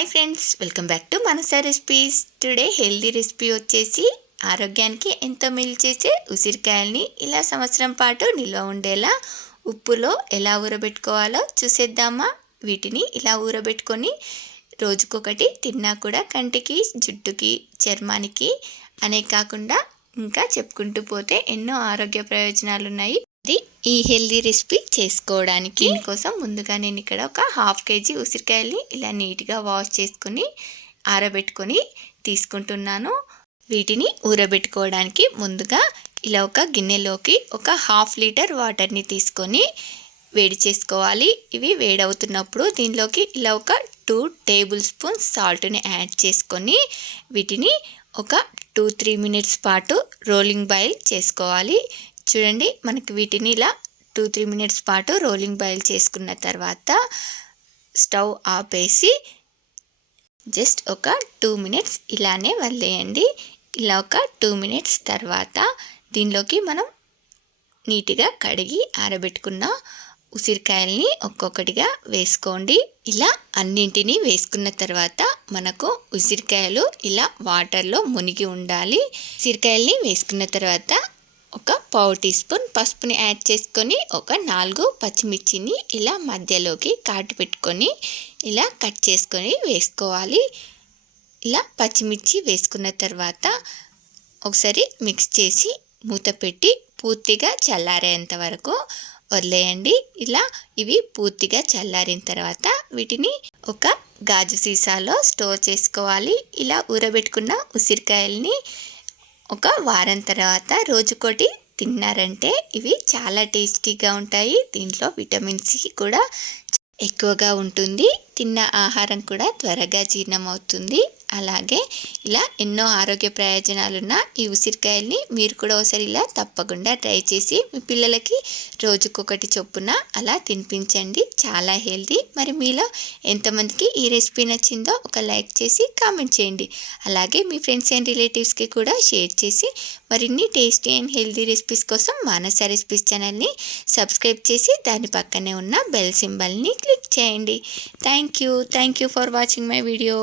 Hi friends, welcome back to Manasa recipes. Today healthy recipe వచ్చేసి ఆరోగ్యానికి ఎంతో మేలు చేసే ఉసిరికాయల్ని ఇలా సంవత్సరం పాటు నిల్వ ఉండేలా ఉప్పులో ఎలా ఊరబెట్టుకోవాలో చూసేద్దామా. వీటిని ఇలా ఊరబెట్టుకొని రోజుకొకటి తిన్నా కూడా కంటికి, జుట్టుకి, చర్మానికి అనే కాకుండా ఇంకా చెప్పుకుంటూ పోతే ఎన్నో ఆరోగ్య ప్రయోజనాలు ఉన్నాయి. ఈ హెల్దీ రెసిపీ చేసుకోవడానికి దీనికోసం ముందుగా నేను ఇక్కడ ఒక హాఫ్ కేజీ ఉసిరికాయల్ని ఇలా నీట్గా వాష్ చేసుకుని ఆరబెట్టుకొని తీసుకుంటున్నాను. వీటిని ఊరబెట్టుకోవడానికి ముందుగా ఇలా ఒక గిన్నెలోకి ఒక హాఫ్ లీటర్ వాటర్ని తీసుకొని వేడి చేసుకోవాలి. ఇవి వేడవుతున్నప్పుడు దీనిలోకి ఇలా ఒక 2 టేబుల్ స్పూన్స్ సాల్ట్ని యాడ్ చేసుకొని వీటిని ఒక 2-3 మినిట్స్ పాటు రోలింగ్ బాయిల్ చేసుకోవాలి. చూడండి, మనకి వీటిని ఇలా 2-3 మినిట్స్ పాటు రోలింగ్ బాయిల్ చేసుకున్న తర్వాత స్టవ్ ఆపేసి జస్ట్ ఒక 2 మినిట్స్ ఇలానే వదిలేయండి. ఇలా ఒక 2 మినిట్స్ తర్వాత దీనిలోకి మనం నీట్గా కడిగి ఆరబెట్టుకున్న ఉసిరికాయల్ని ఒక్కొక్కటిగా వేసుకోండి. ఇలా అన్నింటినీ వేసుకున్న తర్వాత మనకు ఉసిరికాయలు ఇలా వాటర్లో మునిగి ఉండాలి. ఉసిరికాయల్ని వేసుకున్న తర్వాత ఒక 1/4 టీ స్పూన్ పసుపుని యాడ్ చేసుకొని ఒక 4 పచ్చిమిర్చిని ఇలా మధ్యలోకి కాటు పెట్టుకొని ఇలా కట్ చేసుకొని వేసుకోవాలి. ఇలా పచ్చిమిర్చి వేసుకున్న తర్వాత ఒకసారి మిక్స్ చేసి మూత పెట్టి పూర్తిగా చల్లారేంత వరకు వదిలేయండి. ఇలా ఇవి పూర్తిగా చల్లారిన తర్వాత వీటిని ఒక గాజు సీసాలో స్టోర్ చేసుకోవాలి. ఇలా ఊరబెట్టుకున్న ఉసిరికాయల్ని ఒక వారం తర్వాత రోజుకోటి తిన్నారంటే ఇవి చాలా టేస్టీగా ఉంటాయి. దీంట్లో విటమిన్ సి కూడా ఎక్కువగా ఉంటుంది. తిన్న ఆహారం కూడా త్వరగా జీర్ణమవుతుంది. అలాగే ఇలా ఎన్నో ఆరోగ్య ప్రయోజనాలున్న ఈ ఉసిరికాయల్ని మీరు కూడా ఒకసారి ఇలా తప్పకుండా ట్రై చేసి మీ పిల్లలకి రోజుకొకటి చొప్పున అలా తినిపించండి. చాలా హెల్తీ. మరి మీలో ఎంతమందికి ఈ రెసిపీ నచ్చిందో ఒక లైక్ చేసి కామెంట్ చేయండి. అలాగే మీ ఫ్రెండ్స్ అండ్ రిలేటివ్స్కి కూడా షేర్ చేసి మరిన్ని టేస్టీ అండ్ హెల్తీ రెసిపీస్ కోసం మానస రెసిపీస్ ఛానల్ని సబ్స్క్రైబ్ చేసి దాని పక్కనే ఉన్న బెల్ సింబల్ని క్లిక్ చేయండి. Thank you for watching my video.